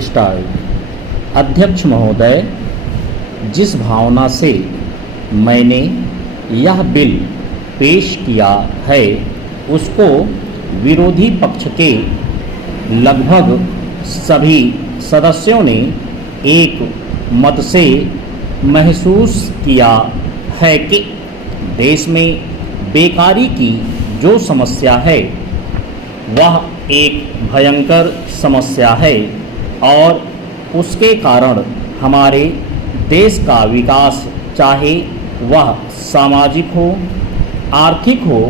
Start. अध्यक्ष महोदय, जिस भावना से मैंने यह बिल पेश किया है उसको विरोधी पक्ष के लगभग सभी सदस्यों ने एक मत से महसूस किया है कि देश में बेकारी की जो समस्या है वह एक भयंकर समस्या है और उसके कारण हमारे देश का विकास चाहे वह सामाजिक हो, आर्थिक हो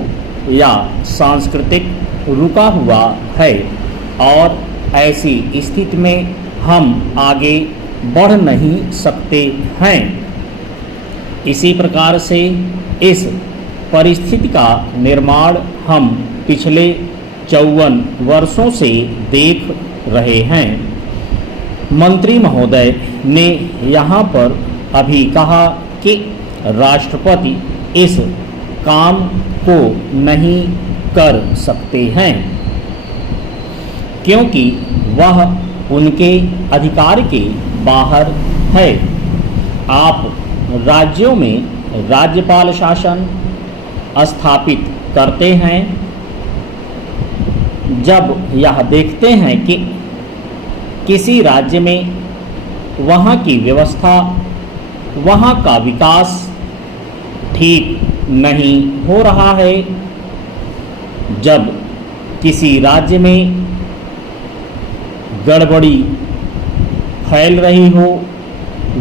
या सांस्कृतिक रुका हुआ है और ऐसी स्थिति में हम आगे बढ़ नहीं सकते हैं। इसी प्रकार से इस परिस्थिति का निर्माण हम पिछले 54 वर्षों से देख रहे हैं। मंत्री महोदय ने यहाँ पर अभी कहा कि राष्ट्रपति इस काम को नहीं कर सकते हैं क्योंकि वह उनके अधिकार के बाहर है। आप राज्यों में राज्यपाल शासन स्थापित करते हैं जब यह देखते हैं कि किसी राज्य में वहाँ की व्यवस्था, वहाँ का विकास ठीक नहीं हो रहा है, जब किसी राज्य में गड़बड़ी फैल रही हो,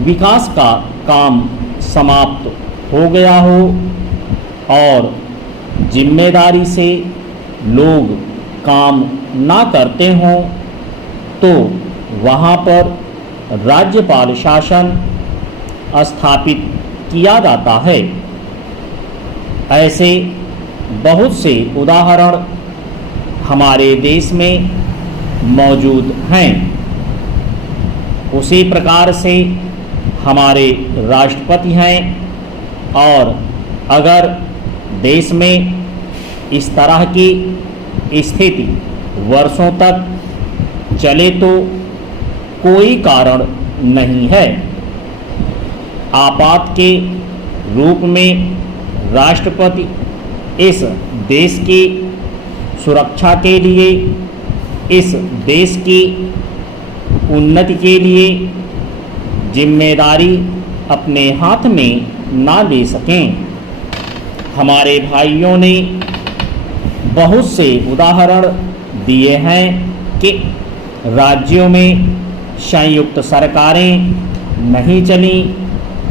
विकास का काम समाप्त हो गया हो और जिम्मेदारी से लोग काम ना करते हों तो वहाँ पर राज्यपाल शासन स्थापित किया जाता है। ऐसे बहुत से उदाहरण हमारे देश में मौजूद हैं। उसी प्रकार से हमारे राष्ट्रपति हैं और अगर देश में इस तरह की स्थिति वर्षों तक चले तो कोई कारण नहीं है। आपात के रूप में राष्ट्रपति इस देश की सुरक्षा के लिए, इस देश की उन्नति के लिए जिम्मेदारी अपने हाथ में ना ले सकें। हमारे भाइयों ने बहुत से उदाहरण दिए हैं कि राज्यों में संयुक्त सरकारें नहीं चली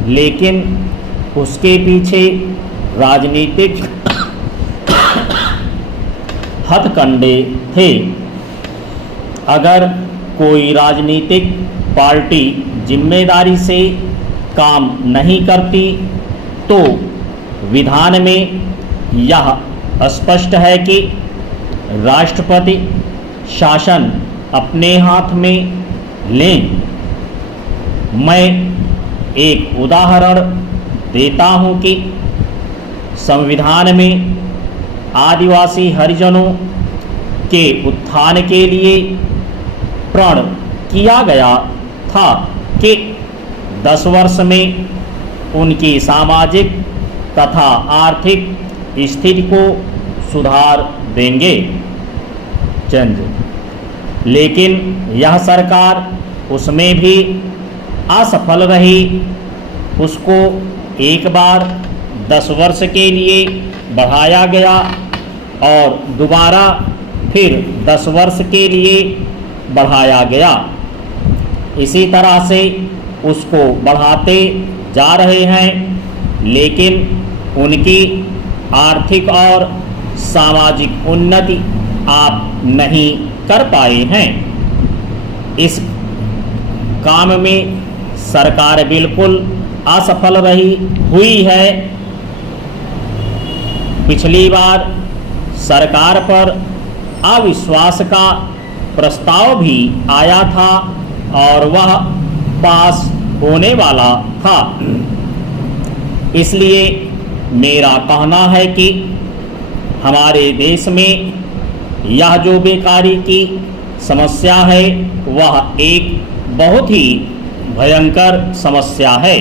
लेकिन उसके पीछे राजनीतिक हथकंडे थे। अगर कोई राजनीतिक पार्टी जिम्मेदारी से काम नहीं करती तो विधान में यह स्पष्ट है कि राष्ट्रपति शासन अपने हाथ में लें। मैं एक उदाहरण देता हूं कि संविधान में आदिवासी हरिजनों के उत्थान के लिए प्रण किया गया था कि 10 वर्ष में उनकी सामाजिक तथा आर्थिक स्थिति को सुधार देंगे। लेकिन यह सरकार उसमें भी असफल रही। उसको एक बार 10 वर्ष के लिए बढ़ाया गया और दोबारा फिर 10 वर्ष के लिए बढ़ाया गया। इसी तरह से उसको बढ़ाते जा रहे हैं लेकिन उनकी आर्थिक और सामाजिक उन्नति आप नहीं कर पाए हैं। इस काम में सरकार बिल्कुल असफल रही हुई है। पिछली बार सरकार पर अविश्वास का प्रस्ताव भी आया था और वह पास होने वाला था। इसलिए मेरा कहना है कि हमारे देश में यह जो बेकारी की समस्या है वह एक बहुत ही भयंकर समस्या है।